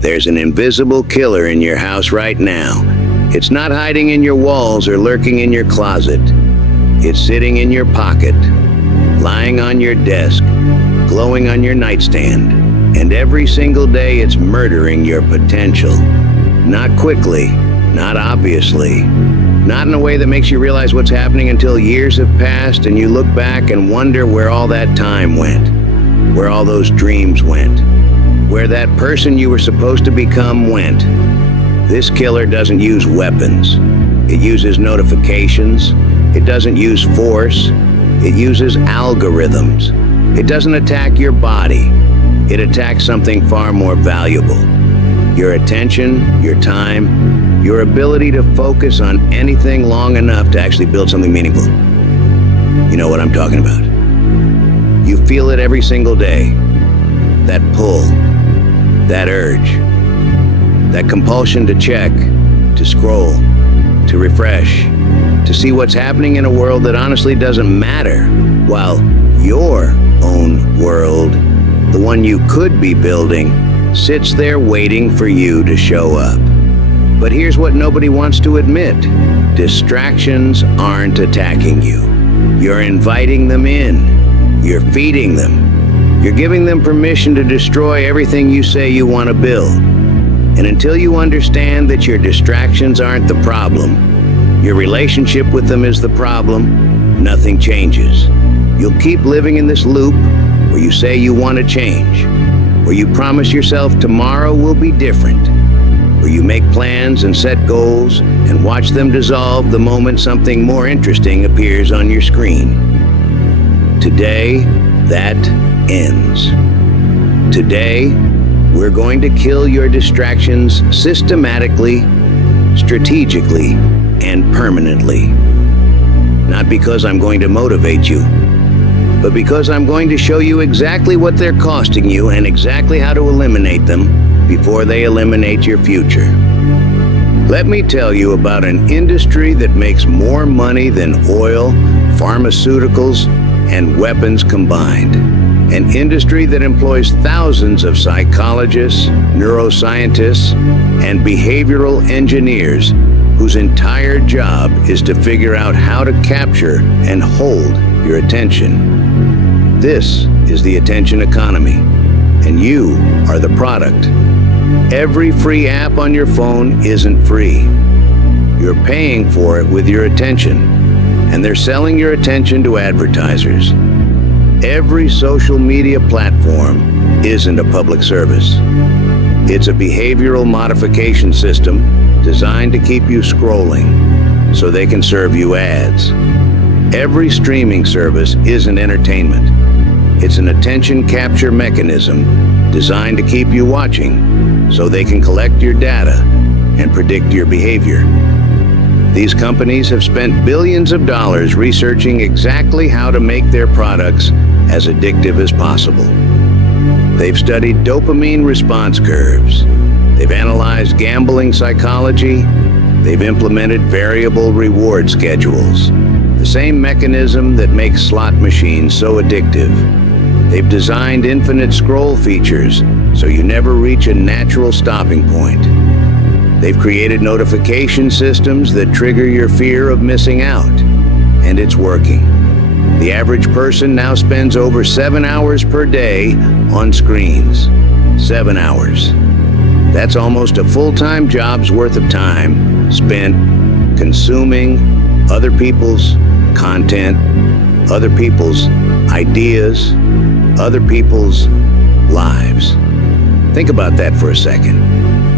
There's an invisible killer in your house right now. It's not hiding in your walls or lurking in your closet. It's sitting in your pocket, lying on your desk, glowing on your nightstand. And every single day it's murdering your potential. Not quickly, not obviously, not in a way that makes you realize what's happening until years have passed and you look back and wonder where all that time went, where all those dreams went, where that person you were supposed to become went. This killer doesn't use weapons. It uses notifications. It doesn't use force. It uses algorithms. It doesn't attack your body. It attacks something far more valuable. Your attention, your time, your ability to focus on anything long enough to actually build something meaningful. You know what I'm talking about. You feel it every single day. That pull, that urge, that compulsion to check, to scroll, to refresh, to see what's happening in a world that honestly doesn't matter, while your own world, the one you could be building, sits there waiting for you to show up. But here's what nobody wants to admit. Distractions aren't attacking you. You're inviting them in. You're feeding them. You're giving them permission to destroy everything you say you want to build. And until you understand that your distractions aren't the problem, your relationship with them is the problem, nothing changes. You'll keep living in this loop where you say you want to change, where you promise yourself tomorrow will be different, where you make plans and set goals and watch them dissolve the moment something more interesting appears on your screen. Today, that ends. Today, we're going to kill your distractions systematically, strategically, and permanently. Not because I'm going to motivate you, but because I'm going to show you exactly what they're costing you and exactly how to eliminate them before they eliminate your future. Let me tell you about an industry that makes more money than oil, pharmaceuticals, and weapons combined. An industry that employs thousands of psychologists, neuroscientists, and behavioral engineers whose entire job is to figure out how to capture and hold your attention. This is the attention economy, and you are the product. Every free app on your phone isn't free. You're paying for it with your attention, and they're selling your attention to advertisers. Every social media platform isn't a public service. It's a behavioral modification system designed to keep you scrolling so they can serve you ads. Every streaming service isn't entertainment. It's an attention capture mechanism designed to keep you watching so they can collect your data and predict your behavior. These companies have spent billions of dollars researching exactly how to make their products as addictive as possible. They've studied dopamine response curves. They've analyzed gambling psychology. They've implemented variable reward schedules, the same mechanism that makes slot machines so addictive. They've designed infinite scroll features so you never reach a natural stopping point. They've created notification systems that trigger your fear of missing out, and it's working. The average person now spends over 7 hours per day on screens. 7 hours. That's almost a full-time job's worth of time spent consuming other people's content, other people's ideas, other people's lives. Think about that for a second.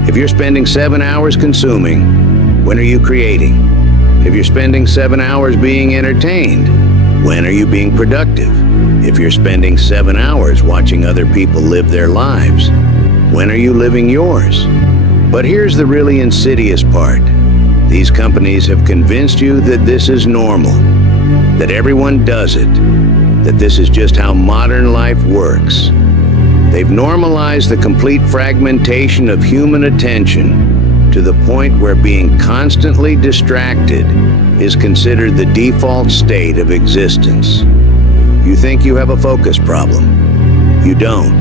If you're spending 7 hours consuming, when are you creating? If you're spending 7 hours being entertained, when are you being productive? If you're spending 7 hours watching other people live their lives, when are you living yours? But here's the really insidious part. These companies have convinced you that this is normal, that everyone does it, that this is just how modern life works. They've normalized the complete fragmentation of human attention to the point where being constantly distracted is considered the default state of existence. You think you have a focus problem. You don't.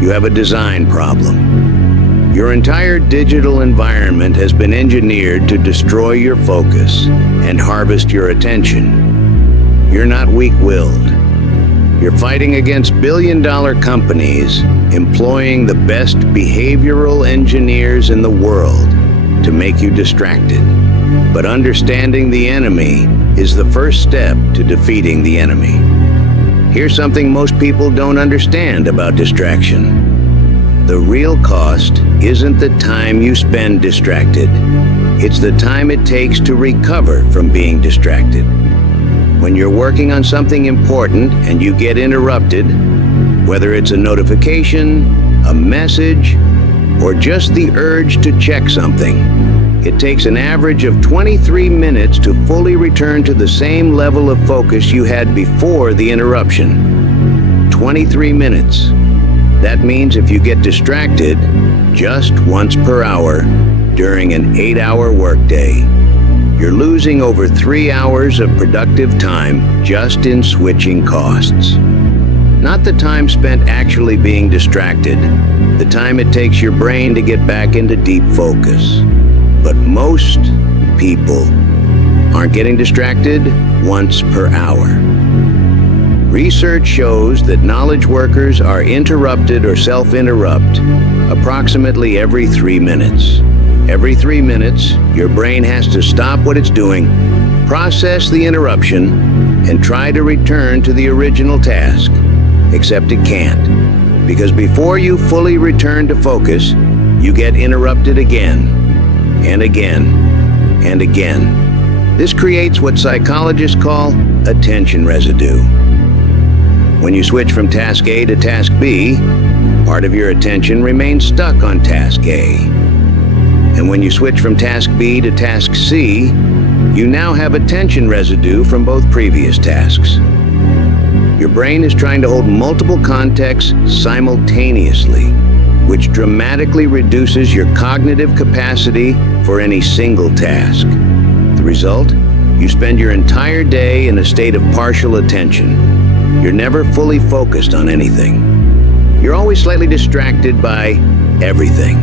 You have a design problem. Your entire digital environment has been engineered to destroy your focus and harvest your attention. You're not weak-willed. You're fighting against billion-dollar companies employing the best behavioral engineers in the world to make you distracted. But understanding the enemy is the first step to defeating the enemy. Here's something most people don't understand about distraction. The real cost isn't the time you spend distracted. It's the time it takes to recover from being distracted. When you're working on something important and you get interrupted, whether it's a notification, a message, or just the urge to check something, it takes an average of 23 minutes to fully return to the same level of focus you had before the interruption. 23 minutes. That means if you get distracted just once per hour during an 8-hour workday, you're losing over 3 hours of productive time just in switching costs. Not the time spent actually being distracted, the time it takes your brain to get back into deep focus. But most people aren't getting distracted once per hour. Research shows that knowledge workers are interrupted or self-interrupt approximately every 3 minutes. Every 3 minutes, your brain has to stop what it's doing, process the interruption, and try to return to the original task. Except it can't, because before you fully return to focus, you get interrupted again, and again, and again. This creates what psychologists call attention residue. When you switch from task A to task B, part of your attention remains stuck on task A. And when you switch from task B to task C, you now have attention residue from both previous tasks. Your brain is trying to hold multiple contexts simultaneously, which dramatically reduces your cognitive capacity for any single task. The result? You spend your entire day in a state of partial attention. You're never fully focused on anything. You're always slightly distracted by everything.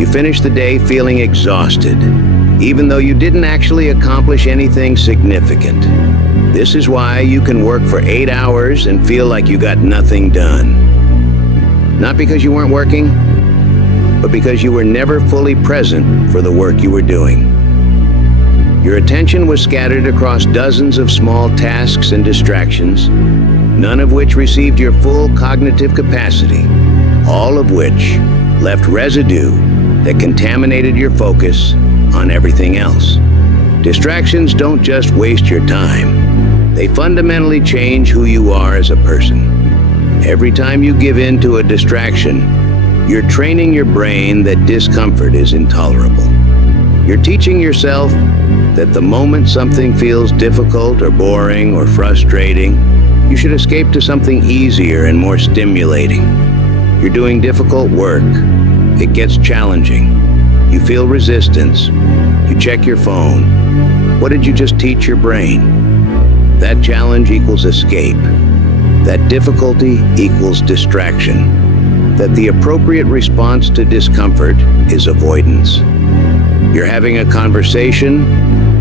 You finish the day feeling exhausted, even though you didn't actually accomplish anything significant. This is why you can work for 8 hours and feel like you got nothing done. Not because you weren't working, but because you were never fully present for the work you were doing. Your attention was scattered across dozens of small tasks and distractions, none of which received your full cognitive capacity, all of which left residue that contaminated your focus on everything else. Distractions don't just waste your time. They fundamentally change who you are as a person. Every time you give in to a distraction, you're training your brain that discomfort is intolerable. You're teaching yourself that the moment something feels difficult or boring or frustrating, you should escape to something easier and more stimulating. You're doing difficult work. It gets challenging. You feel resistance. You check your phone. What did you just teach your brain? That challenge equals escape. That difficulty equals distraction. That the appropriate response to discomfort is avoidance. You're having a conversation,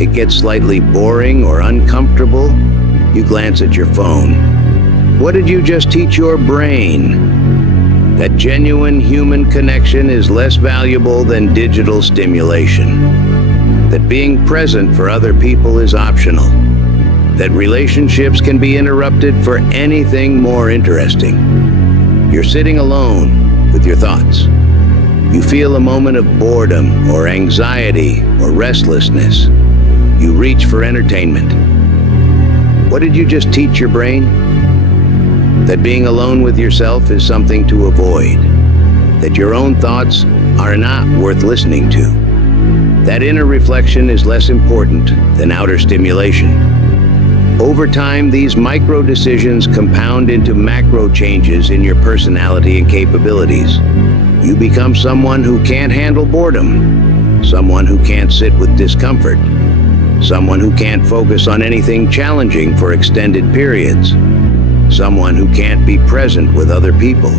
it gets slightly boring or uncomfortable, you glance at your phone. What did you just teach your brain? That genuine human connection is less valuable than digital stimulation. That being present for other people is optional. That relationships can be interrupted for anything more interesting. You're sitting alone with your thoughts. You feel a moment of boredom or anxiety or restlessness. You reach for entertainment. What did you just teach your brain? That being alone with yourself is something to avoid. That your own thoughts are not worth listening to. That inner reflection is less important than outer stimulation. Over time, these micro decisions compound into macro changes in your personality and capabilities. You become someone who can't handle boredom, someone who can't sit with discomfort, someone who can't focus on anything challenging for extended periods, someone who can't be present with other people.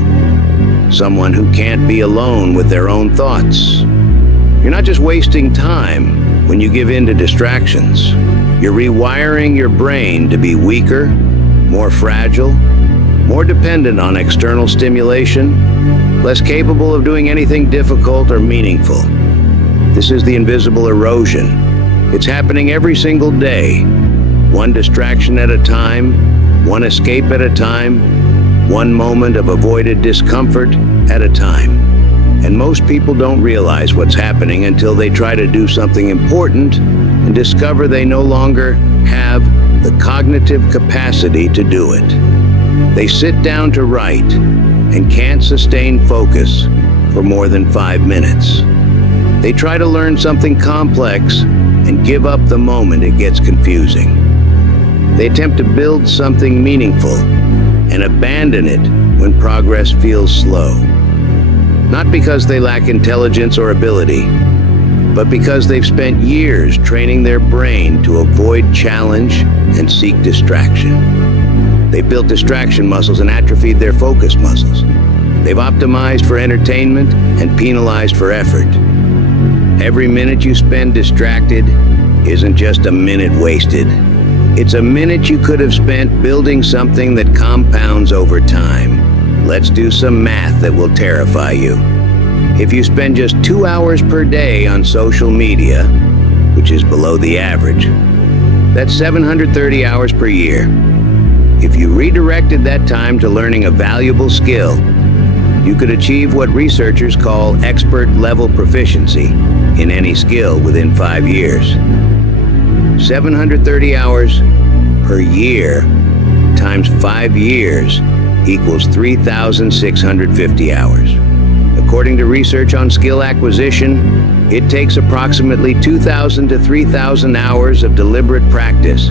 someone who can't be alone with their own thoughts. You're not just wasting time when you give in to distractions. You're rewiring your brain to be weaker, more fragile, more dependent on external stimulation, less capable of doing anything difficult or meaningful. This is the invisible erosion. It's happening every single day, one distraction at a time, one escape at a time, one moment of avoided discomfort at a time. And most people don't realize what's happening until they try to do something important and discover they no longer have the cognitive capacity to do it. They sit down to write and can't sustain focus for more than 5 minutes. They try to learn something complex and give up the moment it gets confusing. They attempt to build something meaningful and abandon it when progress feels slow. Not because they lack intelligence or ability, but because they've spent years training their brain to avoid challenge and seek distraction. They've built distraction muscles and atrophied their focus muscles. They've optimized for entertainment and penalized for effort. Every minute you spend distracted isn't just a minute wasted. It's a minute you could have spent building something that compounds over time. Let's do some math that will terrify you. If you spend just 2 hours per day on social media, which is below the average, that's 730 hours per year. If you redirected that time to learning a valuable skill, you could achieve what researchers call expert-level proficiency in any skill within 5 years. 730 hours per year times 5 years equals 3,650 hours. According to research on skill acquisition, it takes approximately 2,000 to 3,000 hours of deliberate practice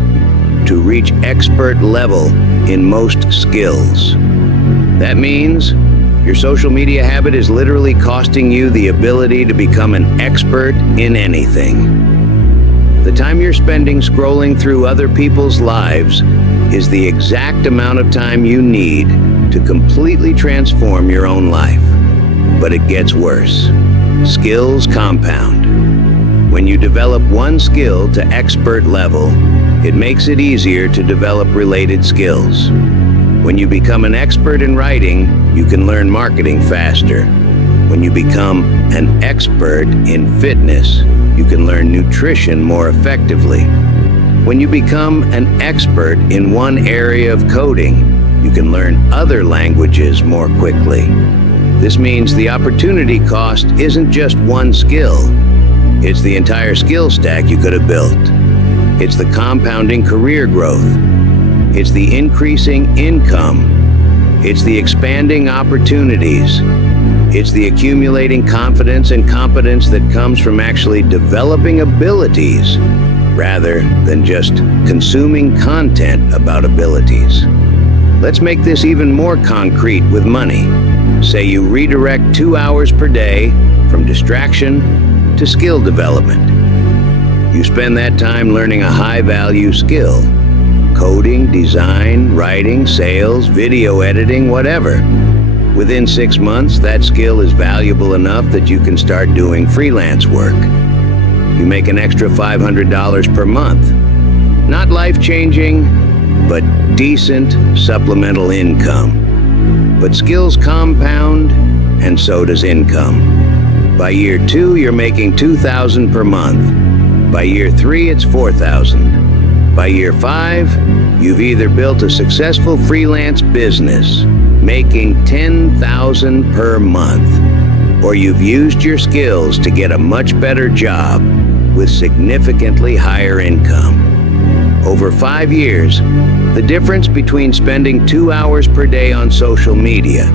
to reach expert level in most skills. That means your social media habit is literally costing you the ability to become an expert in anything. The time you're spending scrolling through other people's lives is the exact amount of time you need to completely transform your own life. But it gets worse. Skills compound. When you develop one skill to expert level, it makes it easier to develop related skills. When you become an expert in writing, you can learn marketing faster. When you become an expert in fitness, you can learn nutrition more effectively. When you become an expert in one area of coding, you can learn other languages more quickly. This means the opportunity cost isn't just one skill. It's the entire skill stack you could have built. It's the compounding career growth. It's the increasing income. It's the expanding opportunities. It's the accumulating confidence and competence that comes from actually developing abilities rather than just consuming content about abilities. Let's make this even more concrete with money. Say you redirect 2 hours per day from distraction to skill development. You spend that time learning a high-value skill. Coding, design, writing, sales, video editing, whatever. Within 6 months, that skill is valuable enough that you can start doing freelance work. You make an extra $500 per month. Not life-changing, but decent supplemental income. But skills compound, and so does income. By year 2, you're making $2,000 per month. By year 3, it's $4,000. By year 5, you've either built a successful freelance business, making $10,000 per month, or you've used your skills to get a much better job with significantly higher income. Over 5 years, the difference between spending 2 hours per day on social media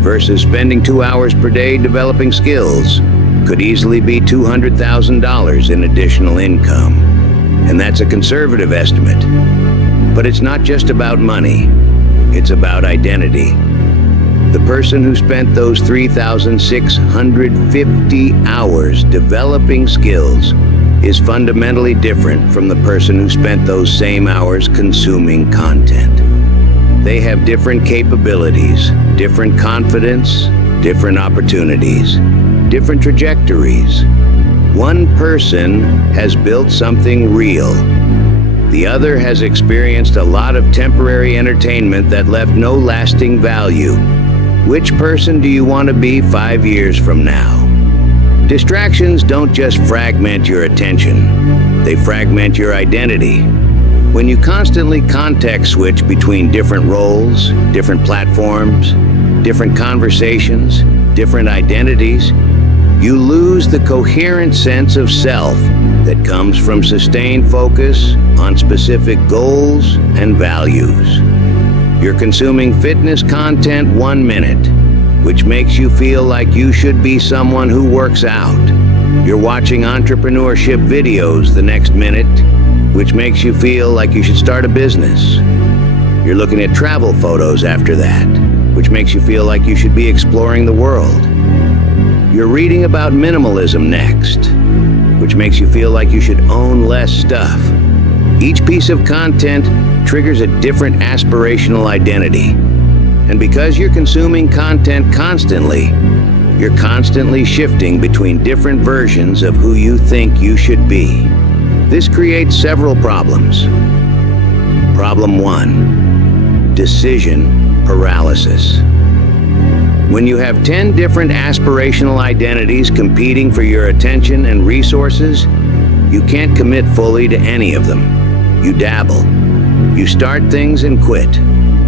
versus spending 2 hours per day developing skills could easily be $200,000 in additional income. And that's a conservative estimate. But it's not just about money, it's about identity. The person who spent those 3,650 hours developing skills is fundamentally different from the person who spent those same hours consuming content. They have different capabilities, different confidence, different opportunities, different trajectories. One person has built something real. The other has experienced a lot of temporary entertainment that left no lasting value. Which person do you want to be 5 years from now? Distractions don't just fragment your attention, they fragment your identity. When you constantly context switch between different roles, different platforms, different conversations, different identities, you lose the coherent sense of self that comes from sustained focus on specific goals and values. You're consuming fitness content 1 minute, which makes you feel like you should be someone who works out. You're watching entrepreneurship videos the next minute, which makes you feel like you should start a business. You're looking at travel photos after that, which makes you feel like you should be exploring the world. You're reading about minimalism next, which makes you feel like you should own less stuff. Each piece of content triggers a different aspirational identity. And because you're consuming content constantly, you're constantly shifting between different versions of who you think you should be. This creates several problems. Problem 1, decision paralysis. When you have 10 different aspirational identities competing for your attention and resources, you can't commit fully to any of them. You dabble. You start things and quit.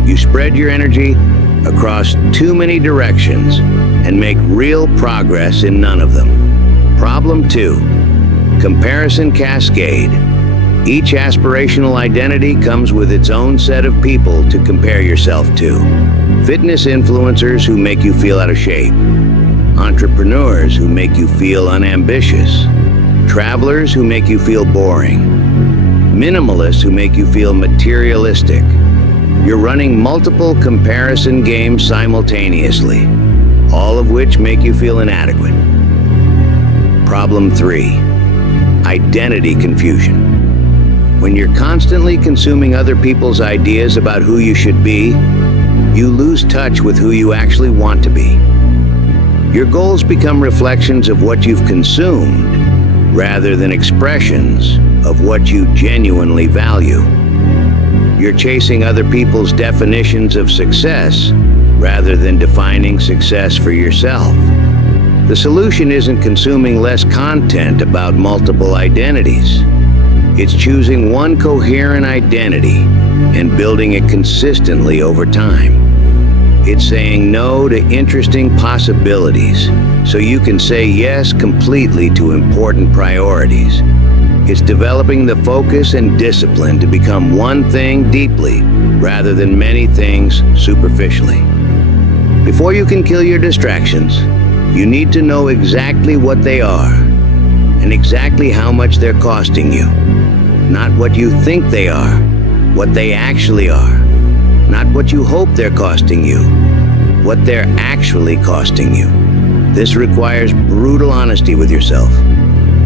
You spread your energy across too many directions and make real progress in none of them. Problem 2, comparison cascade. Each aspirational identity comes with its own set of people to compare yourself to. Fitness influencers who make you feel out of shape. Entrepreneurs who make you feel unambitious. Travelers who make you feel boring. Minimalists who make you feel materialistic. You're running multiple comparison games simultaneously, all of which make you feel inadequate. Problem 3, identity confusion. When you're constantly consuming other people's ideas about who you should be, you lose touch with who you actually want to be. Your goals become reflections of what you've consumed, rather than expressions of what you genuinely value. You're chasing other people's definitions of success, rather than defining success for yourself. The solution isn't consuming less content about multiple identities. It's choosing one coherent identity and building it consistently over time. It's saying no to interesting possibilities so you can say yes completely to important priorities. It's developing the focus and discipline to become one thing deeply rather than many things superficially. Before you can kill your distractions, you need to know exactly what they are and exactly how much they're costing you. Not what you think they are, what they actually are. Not what you hope they're costing you, what they're actually costing you. This requires brutal honesty with yourself.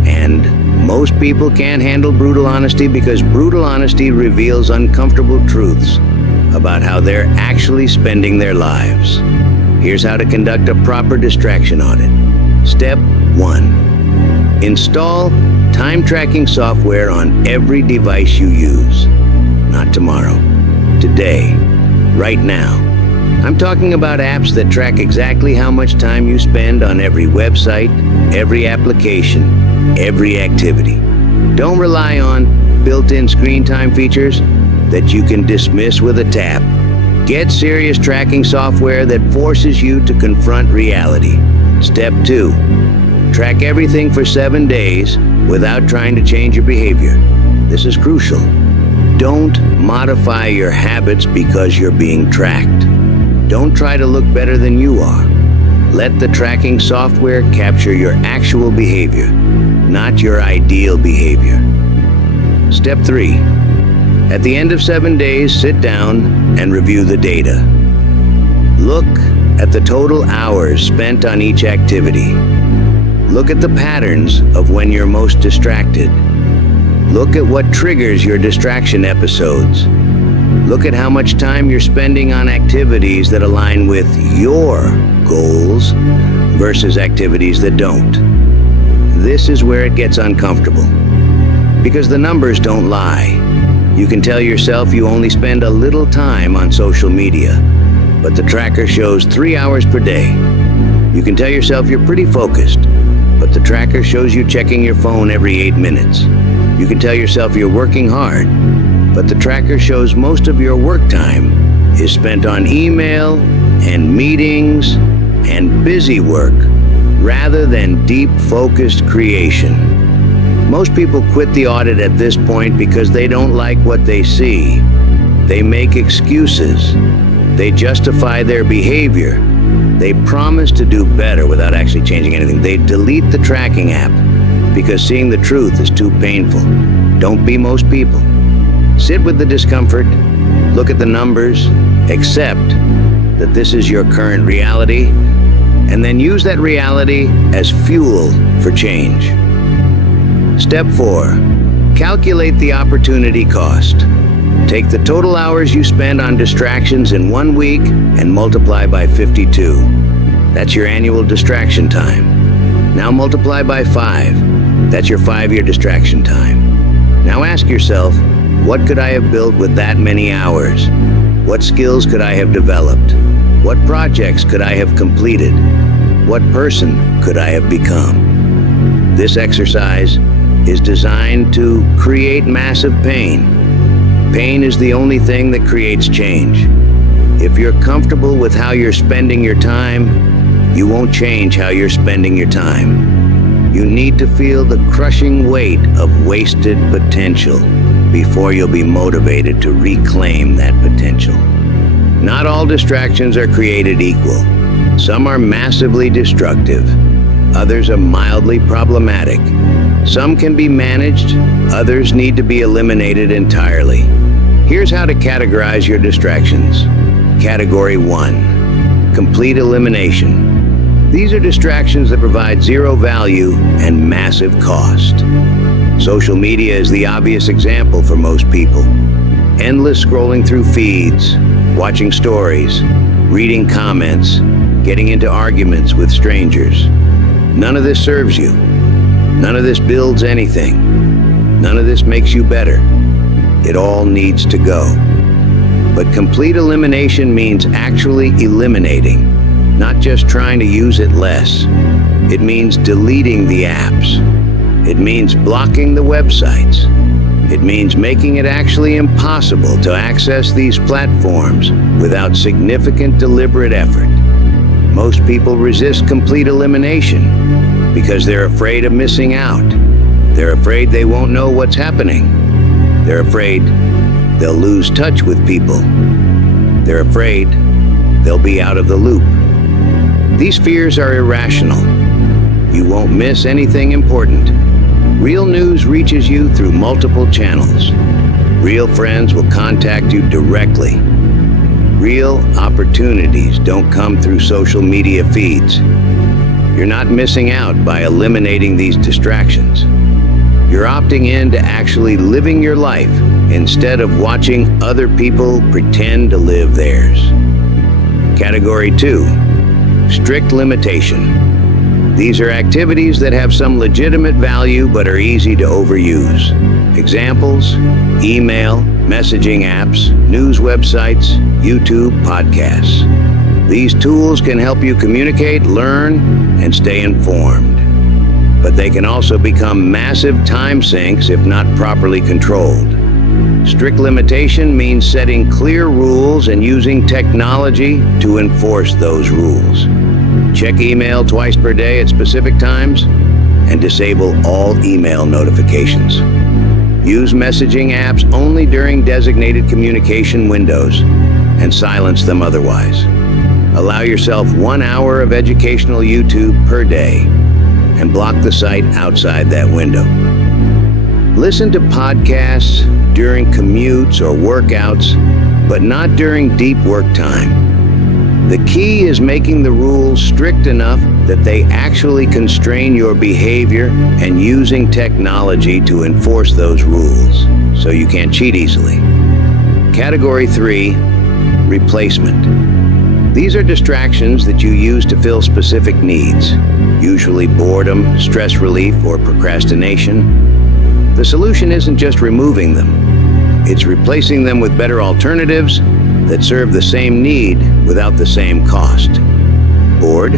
And most people can't handle brutal honesty because brutal honesty reveals uncomfortable truths about how they're actually spending their lives. Here's how to conduct a proper distraction audit. Step 1. Install time tracking software on every device you use. Not tomorrow. Today. Right now. I'm talking about apps that track exactly how much time you spend on every website, every application, every activity. Don't rely on built-in screen time features that you can dismiss with a tap. Get serious tracking software that forces you to confront reality. Step 2. Track everything for 7 days without trying to change your behavior. This is crucial. Don't modify your habits because you're being tracked. Don't try to look better than you are. Let the tracking software capture your actual behavior, not your ideal behavior. Step 3. At the end of 7 days, sit down and review the data. Look at the total hours spent on each activity. Look at the patterns of when you're most distracted. Look at what triggers your distraction episodes. Look at how much time you're spending on activities that align with your goals versus activities that don't. This is where it gets uncomfortable, because the numbers don't lie. You can tell yourself you only spend a little time on social media, but the tracker shows 3 hours per day. You can tell yourself you're pretty focused, but the tracker shows you checking your phone every 8 minutes. You can tell yourself you're working hard, but the tracker shows most of your work time is spent on email and meetings and busy work rather than deep, focused creation. Most people quit the audit at this point because they don't like what they see. They make excuses. They justify their behavior. They promise to do better without actually changing anything. They delete the tracking app because seeing the truth is too painful. Don't be most people. Sit with the discomfort, look at the numbers, accept that this is your current reality, and then use that reality as fuel for change. Step 4, calculate the opportunity cost. Take the total hours you spend on distractions in 1 week and multiply by 52. That's your annual distraction time. Now multiply by 5. That's your 5-year distraction time. Now ask yourself, what could I have built with that many hours? What skills could I have developed? What projects could I have completed? What person could I have become? This exercise is designed to create massive pain. Pain is the only thing that creates change. If you're comfortable with how you're spending your time, you won't change how you're spending your time. You need to feel the crushing weight of wasted potential before you'll be motivated to reclaim that potential. Not all distractions are created equal. Some are massively destructive. Others are mildly problematic. Some can be managed, others need to be eliminated entirely. Here's how to categorize your distractions. Category 1, complete elimination. These are distractions that provide zero value and massive cost. Social media is the obvious example for most people. Endless scrolling through feeds, watching stories, reading comments, getting into arguments with strangers. None of this serves you. None of this builds anything. None of this makes you better. It all needs to go. But complete elimination means actually eliminating, not just trying to use it less. It means deleting the apps. It means blocking the websites. It means making it actually impossible to access these platforms without significant deliberate effort. Most people resist complete elimination because they're afraid of missing out. They're afraid they won't know what's happening. They're afraid they'll lose touch with people. They're afraid they'll be out of the loop. These fears are irrational. You won't miss anything important. Real news reaches you through multiple channels. Real friends will contact you directly. Real opportunities don't come through social media feeds. You're not missing out by eliminating these distractions. You're opting in to actually living your life instead of watching other people pretend to live theirs. Category 2, strict limitation. These are activities that have some legitimate value but are easy to overuse. Examples: email, messaging apps, news websites, YouTube, podcasts. These tools can help you communicate, learn, and stay informed. But they can also become massive time sinks if not properly controlled. Strict limitation means setting clear rules and using technology to enforce those rules. Check email twice per day at specific times and disable all email notifications. Use messaging apps only during designated communication windows and silence them otherwise. Allow yourself 1 hour of educational YouTube per day and block the site outside that window. Listen to podcasts during commutes or workouts, but not during deep work time. The key is making the rules strict enough that they actually constrain your behavior and using technology to enforce those rules so you can't cheat easily. Category 3, replacement. These are distractions that you use to fill specific needs, usually boredom, stress relief, or procrastination. The solution isn't just removing them. It's replacing them with better alternatives that serve the same need without the same cost. Bored?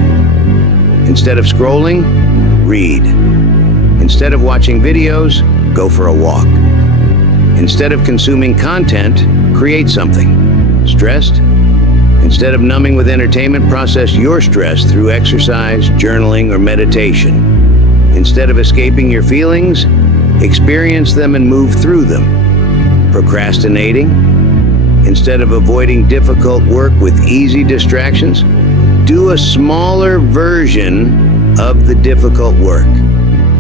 Instead of scrolling, read. Instead of watching videos, go for a walk. Instead of consuming content, create something. Stressed? Instead of numbing with entertainment, process your stress through exercise, journaling, or meditation. Instead of escaping your feelings, experience them and move through them. Procrastinating? Instead of avoiding difficult work with easy distractions, do a smaller version of the difficult work.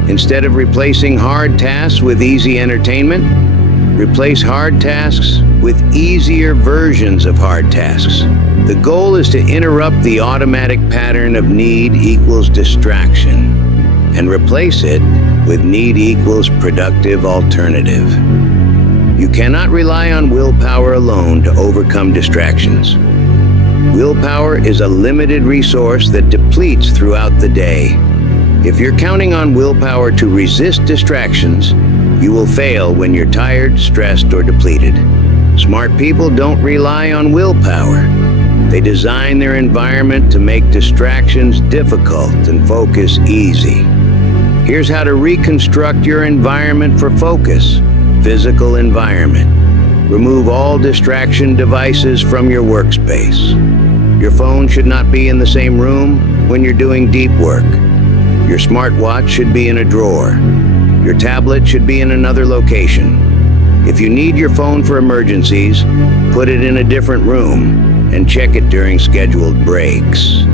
Instead of replacing hard tasks with easy entertainment, replace hard tasks with easier versions of hard tasks. The goal is to interrupt the automatic pattern of need equals distraction and replace it with need equals productive alternative. You cannot rely on willpower alone to overcome distractions. Willpower is a limited resource that depletes throughout the day. If you're counting on willpower to resist distractions, you will fail when you're tired, stressed, or depleted. Smart people don't rely on willpower. They design their environment to make distractions difficult and focus easy. Here's how to reconstruct your environment for focus. Physical environment. Remove all distraction devices from your workspace. Your phone should not be in the same room when you're doing deep work. Your smartwatch should be in a drawer. Your tablet should be in another location. If you need your phone for emergencies, put it in a different room and check it during scheduled breaks.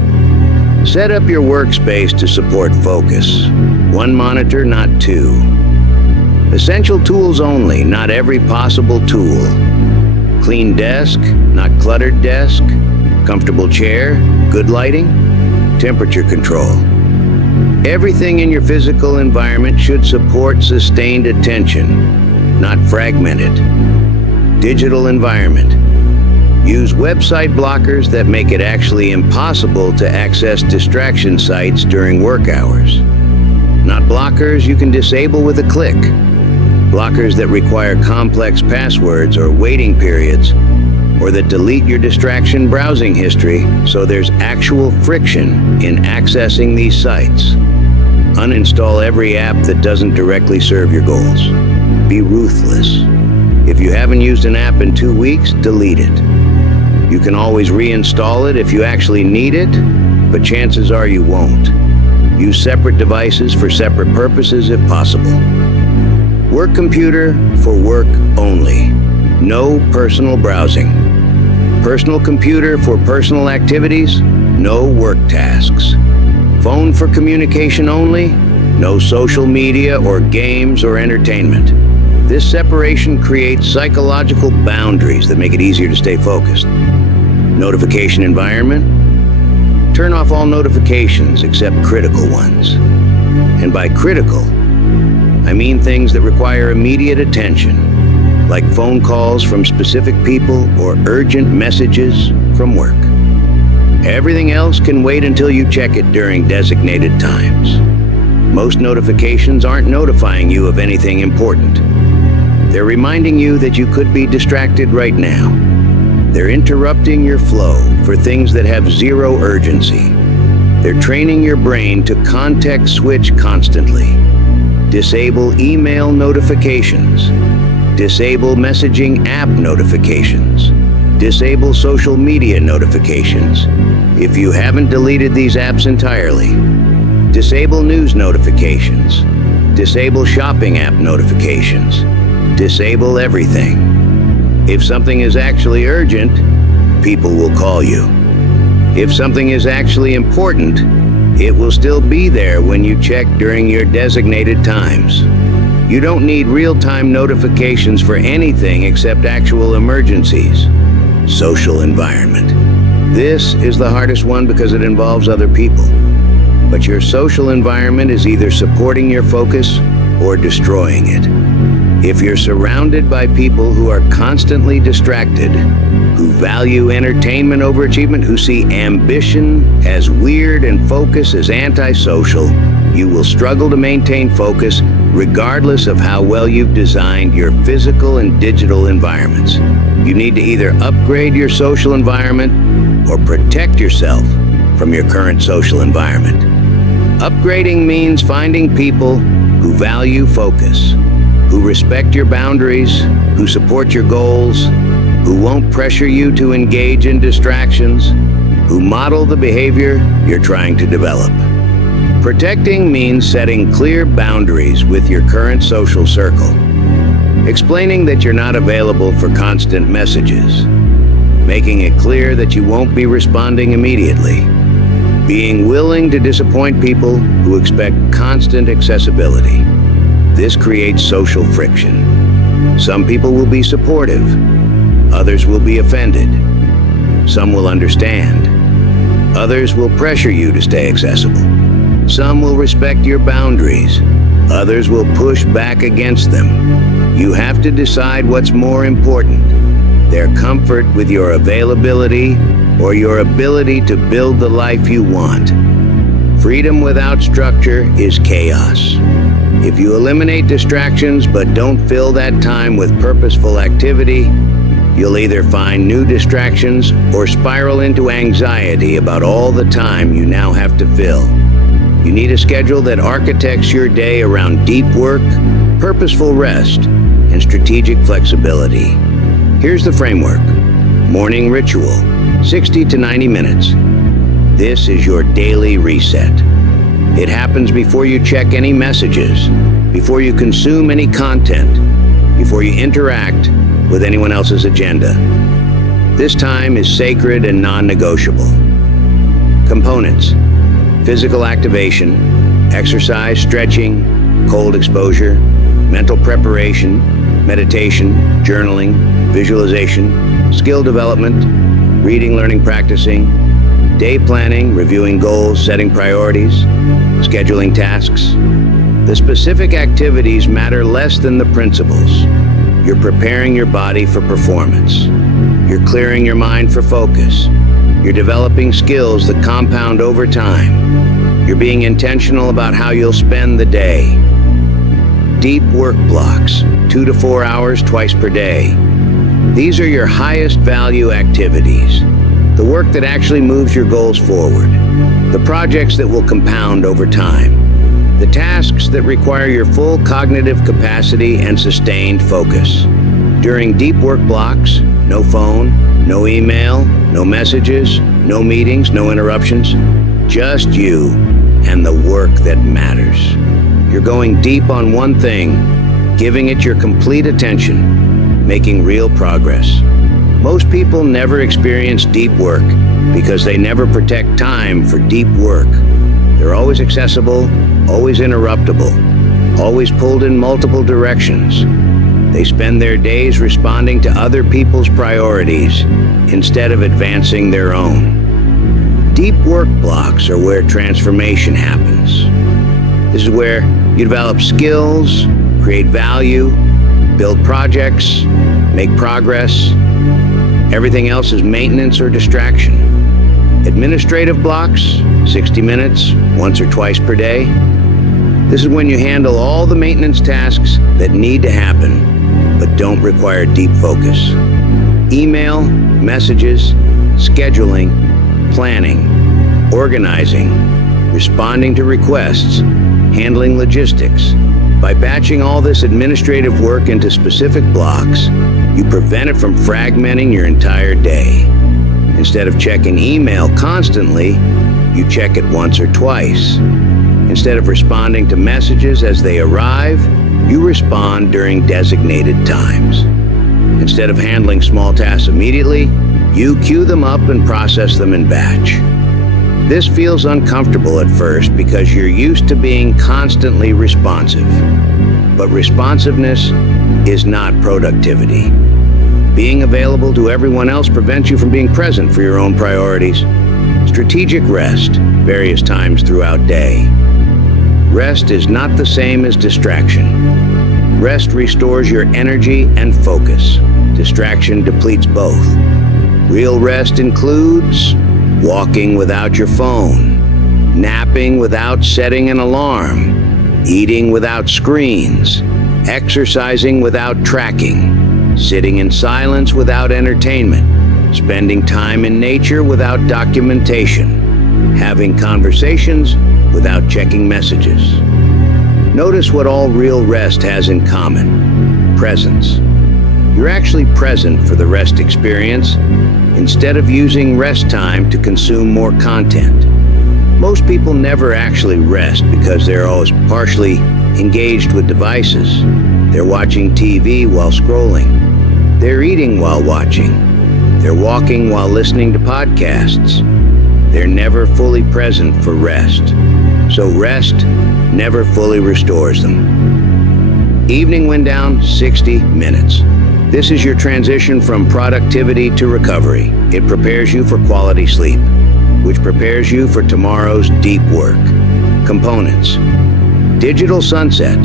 Set up your workspace to support focus. One monitor, not two. Essential tools only, not every possible tool. Clean desk, not cluttered desk. Comfortable chair, good lighting, temperature control. Everything in your physical environment should support sustained attention, not fragmented. Digital environment. Use website blockers that make it actually impossible to access distraction sites during work hours. Not blockers you can disable with a click. Blockers that require complex passwords or waiting periods, or that delete your distraction browsing history so there's actual friction in accessing these sites. Uninstall every app that doesn't directly serve your goals. Be ruthless. If you haven't used an app in 2 weeks, delete it. You can always reinstall it if you actually need it, but chances are you won't. Use separate devices for separate purposes if possible. Work computer for work only. No personal browsing. Personal computer for personal activities. No work tasks. Phone for communication only. No social media or games or entertainment. This separation creates psychological boundaries that make it easier to stay focused. Notification environment. Turn off all notifications except critical ones. And by critical, I mean things that require immediate attention, like phone calls from specific people or urgent messages from work. Everything else can wait until you check it during designated times. Most notifications aren't notifying you of anything important. They're reminding you that you could be distracted right now. They're interrupting your flow for things that have zero urgency. They're training your brain to context switch constantly. Disable email notifications. Disable messaging app notifications. Disable social media notifications. If you haven't deleted these apps entirely, disable news notifications. Disable shopping app notifications. Disable everything. If something is actually urgent, people will call you. If something is actually important, it will still be there when you check during your designated times. You don't need real-time notifications for anything except actual emergencies. Social environment. This is the hardest one because it involves other people. But your social environment is either supporting your focus or destroying it. If you're surrounded by people who are constantly distracted, who value entertainment over achievement, who see ambition as weird and focus as antisocial, you will struggle to maintain focus regardless of how well you've designed your physical and digital environments. You need to either upgrade your social environment or protect yourself from your current social environment. Upgrading means finding people who value focus, who respect your boundaries, who support your goals, who won't pressure you to engage in distractions, who model the behavior you're trying to develop. Protecting means setting clear boundaries with your current social circle, explaining that you're not available for constant messages, making it clear that you won't be responding immediately, being willing to disappoint people who expect constant accessibility. This creates social friction. Some people will be supportive, others will be offended. Some will understand, others will pressure you to stay accessible. Some will respect your boundaries, others will push back against them. You have to decide what's more important, their comfort with your availability or your ability to build the life you want. Freedom without structure is chaos. If you eliminate distractions but don't fill that time with purposeful activity, you'll either find new distractions or spiral into anxiety about all the time you now have to fill. You need a schedule that architects your day around deep work, purposeful rest, and strategic flexibility. Here's the framework. Morning ritual, 60 to 90 minutes. This is your daily reset. It happens before you check any messages, before you consume any content, before you interact with anyone else's agenda. This time is sacred and non-negotiable. Components: physical activation, exercise, stretching, cold exposure, mental preparation, meditation, journaling, visualization, skill development, reading, learning, practicing, day planning, reviewing goals, setting priorities, scheduling tasks. The specific activities matter less than the principles. You're preparing your body for performance. You're clearing your mind for focus. You're developing skills that compound over time. You're being intentional about how you'll spend the day. Deep work blocks, 2 to 4 hours twice per day. These are your highest value activities. The work that actually moves your goals forward. The projects that will compound over time. The tasks that require your full cognitive capacity and sustained focus. During deep work blocks, no phone, no email, no messages, no meetings, no interruptions. Just you and the work that matters. You're going deep on one thing, giving it your complete attention, making real progress. Most people never experience deep work because they never protect time for deep work. They're always accessible, always interruptible, always pulled in multiple directions. They spend their days responding to other people's priorities instead of advancing their own. Deep work blocks are where transformation happens. This is where you develop skills, create value, build projects, make progress. Everything else is maintenance or distraction. Administrative blocks, 60 minutes, once or twice per day. This is when you handle all the maintenance tasks that need to happen, but don't require deep focus. Email, messages, scheduling, planning, organizing, responding to requests, handling logistics. By batching all this administrative work into specific blocks, you prevent it from fragmenting your entire day. Instead of checking email constantly, you check it once or twice. Instead of responding to messages as they arrive, you respond during designated times. Instead of handling small tasks immediately, you queue them up and process them in batch. This feels uncomfortable at first because you're used to being constantly responsive. But responsiveness is not productivity. Being available to everyone else prevents you from being present for your own priorities. Strategic rest, various times throughout day. Rest is not the same as distraction. Rest restores your energy and focus. Distraction depletes both. Real rest includes walking without your phone, napping without setting an alarm, eating without screens, exercising without tracking, sitting in silence without entertainment, spending time in nature without documentation, having conversations without checking messages. Notice what all real rest has in common: presence. You're actually present for the rest experience instead of using rest time to consume more content. Most people never actually rest because they're always partially engaged with devices. They're watching TV while scrolling. They're eating while watching. They're walking while listening to podcasts. They're never fully present for rest. So rest never fully restores them. Evening wind down, 60 minutes. This is your transition from productivity to recovery. It prepares you for quality sleep, which prepares you for tomorrow's deep work. Components: digital sunset,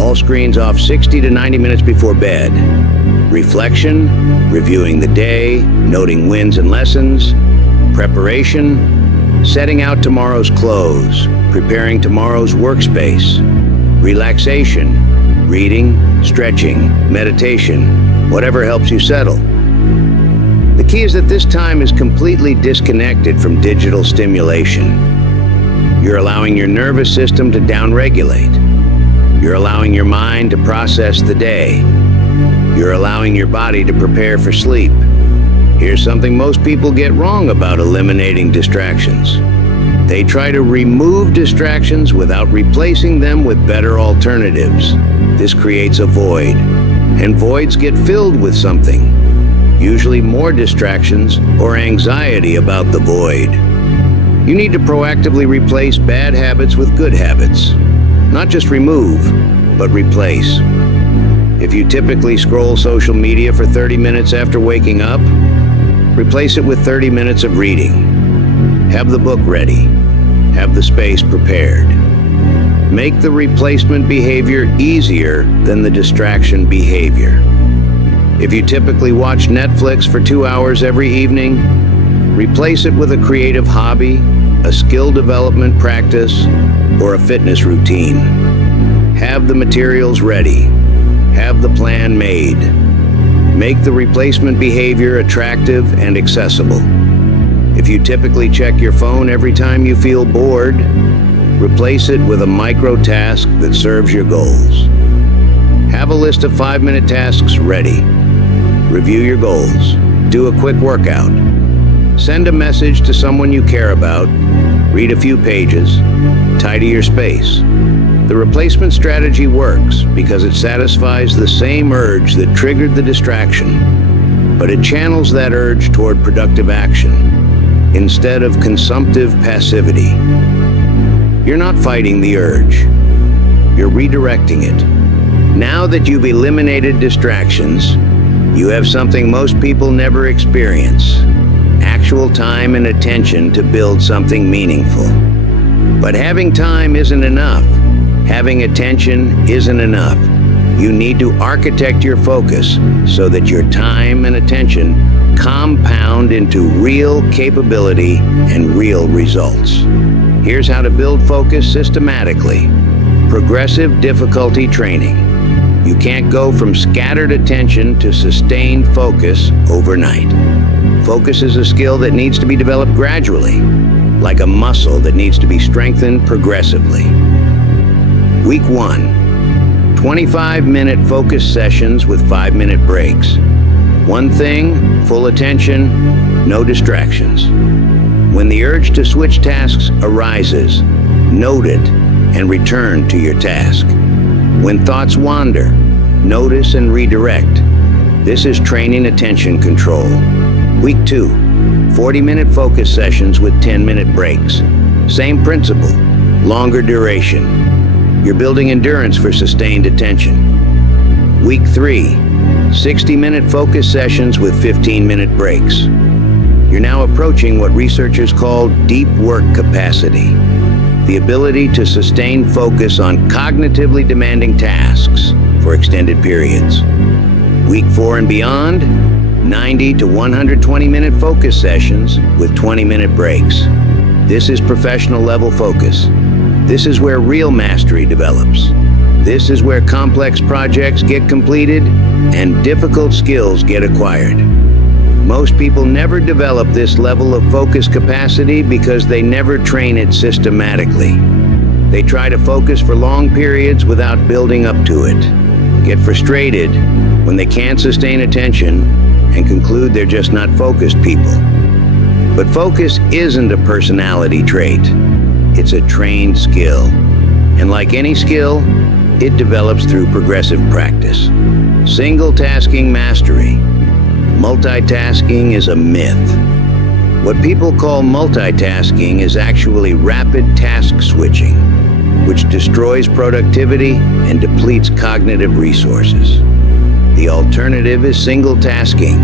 all screens off 60 to 90 minutes before bed. Reflection, reviewing the day, noting wins and lessons. Preparation, setting out tomorrow's clothes, preparing tomorrow's workspace. Relaxation, reading, stretching, meditation, whatever helps you settle. The key is that this time is completely disconnected from digital stimulation. You're allowing your nervous system to downregulate. You're allowing your mind to process the day. You're allowing your body to prepare for sleep. Here's something most people get wrong about eliminating distractions. They try to remove distractions without replacing them with better alternatives. This creates a void, and voids get filled with something, usually more distractions or anxiety about the void. You need to proactively replace bad habits with good habits. Not just remove, but replace. If you typically scroll social media for 30 minutes after waking up, replace it with 30 minutes of reading. Have the book ready. Have the space prepared. Make the replacement behavior easier than the distraction behavior. If you typically watch Netflix for 2 hours every evening, replace it with a creative hobby, a skill development practice, or a fitness routine. Have the materials ready. Have the plan made. Make the replacement behavior attractive and accessible. If you typically check your phone every time you feel bored, replace it with a micro task that serves your goals. Have a list of 5-minute tasks ready. Review your goals. Do a quick workout. Send a message to someone you care about. Read a few pages. Tidy your space. The replacement strategy works because it satisfies the same urge that triggered the distraction, but it channels that urge toward productive action instead of consumptive passivity. You're not fighting the urge. You're redirecting it. Now that you've eliminated distractions, you have something most people never experience: actual time and attention to build something meaningful. But having time isn't enough. Having attention isn't enough. You need to architect your focus so that your time and attention compound into real capability and real results. Here's how to build focus systematically. Progressive difficulty training. You can't go from scattered attention to sustained focus overnight. Focus is a skill that needs to be developed gradually, like a muscle that needs to be strengthened progressively. Week 1, 25-minute focus sessions with 5-minute breaks. One thing, full attention, no distractions. When the urge to switch tasks arises, note it and return to your task. When thoughts wander, notice and redirect. This is training attention control. Week 2, 40-minute focus sessions with 10-minute breaks. Same principle, longer duration. You're building endurance for sustained attention. Week 3, 60-minute focus sessions with 15-minute breaks. You're now approaching what researchers call deep work capacity, the ability to sustain focus on cognitively demanding tasks for for extended periods. Week 4 and beyond, 90 to 120-minute focus sessions with 20-minute breaks. This is professional level focus. This is where real mastery develops. This is where complex projects get completed and difficult skills get acquired. Most people never develop this level of focus capacity because they never train it systematically. They try to focus for long periods without building up to it, get frustrated when they can't sustain attention, and conclude they're just not focused people. But focus isn't a personality trait. It's a trained skill. And like any skill, it develops through progressive practice. Single-tasking mastery. Multitasking is a myth. What people call multitasking is actually rapid task switching, which destroys productivity and depletes cognitive resources. The alternative is single tasking,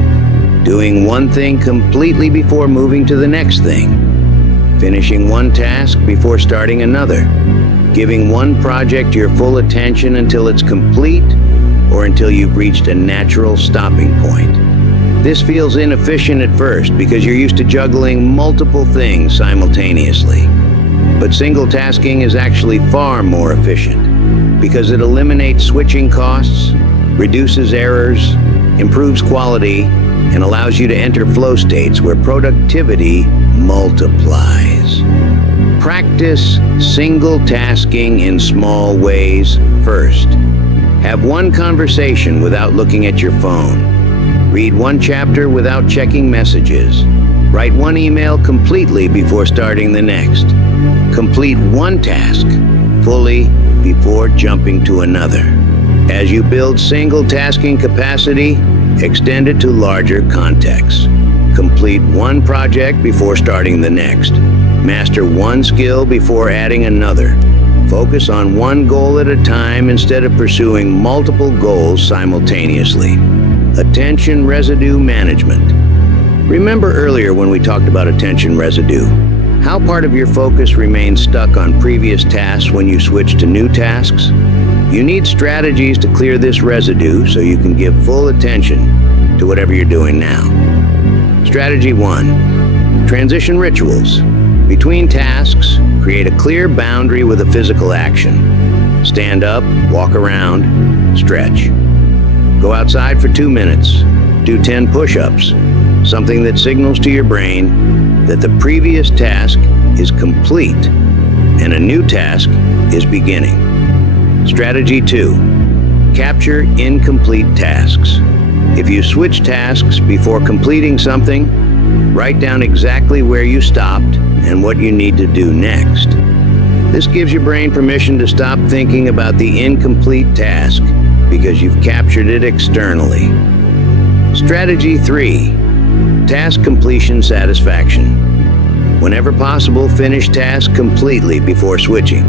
doing one thing completely before moving to the next thing, finishing one task before starting another, giving one project your full attention until it's complete or until you've reached a natural stopping point. This feels inefficient at first because you're used to juggling multiple things simultaneously. But single tasking is actually far more efficient because it eliminates switching costs, reduces errors, improves quality, and allows you to enter flow states where productivity multiplies. Practice single tasking in small ways first. Have one conversation without looking at your phone. Read one chapter without checking messages. Write one email completely before starting the next. Complete one task fully before jumping to another. As you build single tasking capacity, extend it to larger contexts. Complete one project before starting the next. Master one skill before adding another. Focus on one goal at a time instead of pursuing multiple goals simultaneously. Attention residue management. Remember earlier when we talked about attention residue, how part of your focus remains stuck on previous tasks when you switch to new tasks? You need strategies to clear this residue so you can give full attention to whatever you're doing now. Strategy 1. Transition rituals. Between tasks, create a clear boundary with a physical action. Stand up, walk around, stretch. Go outside for 2 minutes. Do 10 push-ups, something that signals to your brain that the previous task is complete and a new task is beginning. Strategy 2. Capture incomplete tasks. If you switch tasks before completing something, write down exactly where you stopped and what you need to do next. This gives your brain permission to stop thinking about the incomplete task because you've captured it externally. Strategy 3. Task completion satisfaction. Whenever possible, finish tasks completely before switching.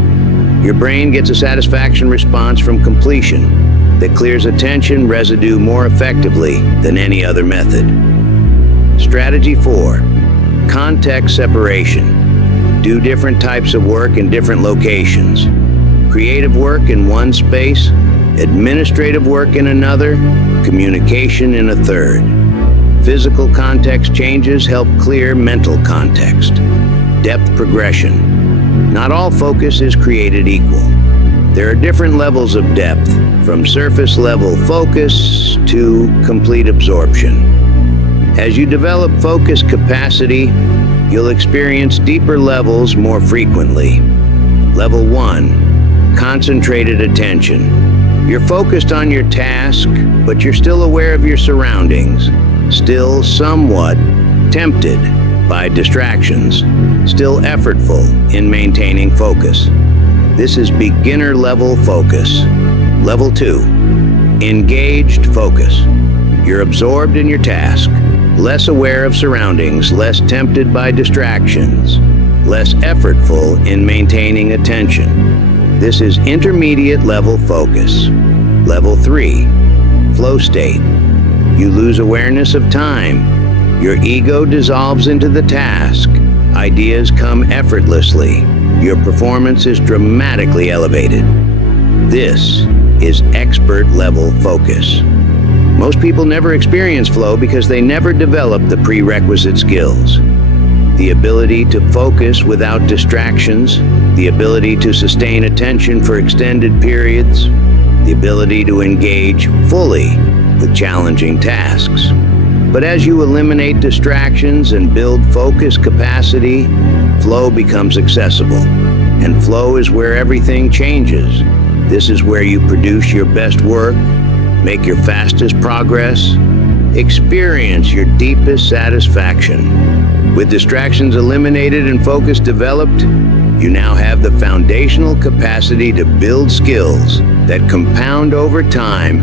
Your brain gets a satisfaction response from completion that clears attention residue more effectively than any other method. Strategy 4. Context separation. Do different types of work in different locations. Creative work in one space, administrative work in another, communication in a third. Physical context changes help clear mental context. Depth progression. Not all focus is created equal. There are different levels of depth, from surface level focus to complete absorption. As you develop focus capacity, you'll experience deeper levels more frequently. Level 1, concentrated attention. You're focused on your task, but you're still aware of your surroundings, still somewhat tempted by distractions, still effortful in maintaining focus. This is beginner level focus. Level 2, engaged focus. You're absorbed in your task, less aware of surroundings, less tempted by distractions, less effortful in maintaining attention. This is intermediate level focus. Level 3, flow state. You lose awareness of time. Your ego dissolves into the task. Ideas come effortlessly. Your performance is dramatically elevated. This is expert-level focus. Most people never experience flow because they never develop the prerequisite skills. The ability to focus without distractions, the ability to sustain attention for extended periods, the ability to engage fully with challenging tasks. But as you eliminate distractions and build focus capacity, flow becomes accessible. And flow is where everything changes. This is where you produce your best work, make your fastest progress, experience your deepest satisfaction. With distractions eliminated and focus developed, you now have the foundational capacity to build skills that compound over time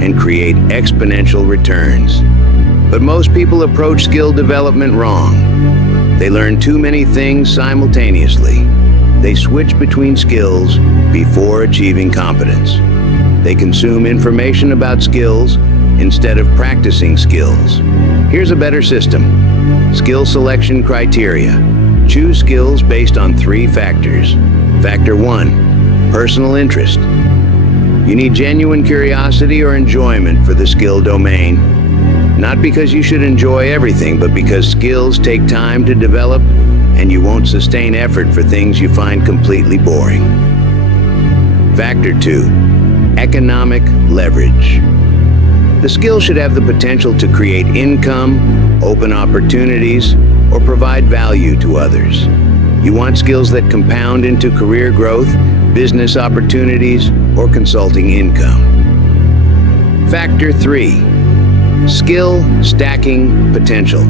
and create exponential returns. But most people approach skill development wrong. They learn too many things simultaneously. They switch between skills before achieving competence. They consume information about skills instead of practicing skills. Here's a better system. Skill selection criteria. Choose skills based on 3 factors. Factor 1, personal interest. You need genuine curiosity or enjoyment for the skill domain. Not because you should enjoy everything, but because skills take time to develop and you won't sustain effort for things you find completely boring. Factor 2, economic leverage. The skill should have the potential to create income, open opportunities, or provide value to others. You want skills that compound into career growth, business opportunities, or consulting income. Factor 3, skill stacking potential.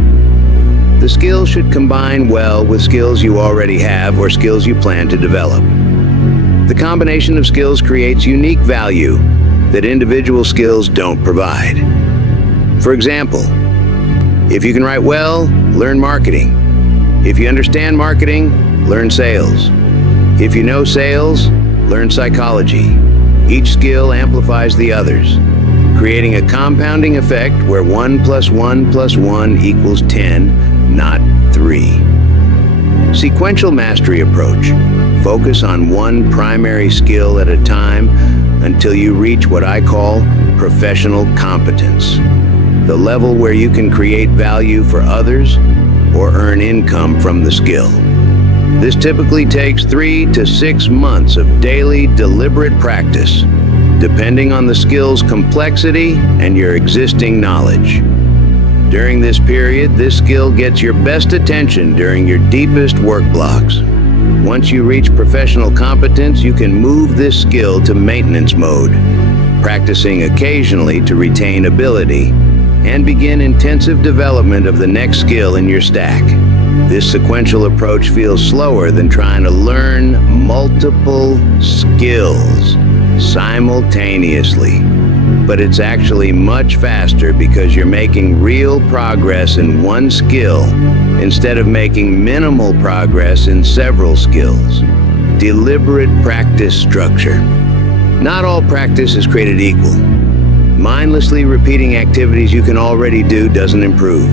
The skill should combine well with skills you already have or skills you plan to develop. The combination of skills creates unique value that individual skills don't provide. For example, if you can write well, learn marketing. If you understand marketing, learn sales. If you know sales, learn psychology. Each skill amplifies the others, creating a compounding effect where 1 + 1 + 1 equals 10, not 3. Sequential mastery approach. Focus on one primary skill at a time until you reach what I call professional competence, the level where you can create value for others or earn income from the skill. This typically takes 3 to 6 months of daily, deliberate practice, depending on the skill's complexity and your existing knowledge. During this period, this skill gets your best attention during your deepest work blocks. Once you reach professional competence, you can move this skill to maintenance mode, practicing occasionally to retain ability, and begin intensive development of the next skill in your stack. This sequential approach feels slower than trying to learn multiple skills simultaneously, but it's actually much faster because you're making real progress in one skill instead of making minimal progress in several skills. Deliberate practice structure. Not all practice is created equal. Mindlessly repeating activities you can already do doesn't improve.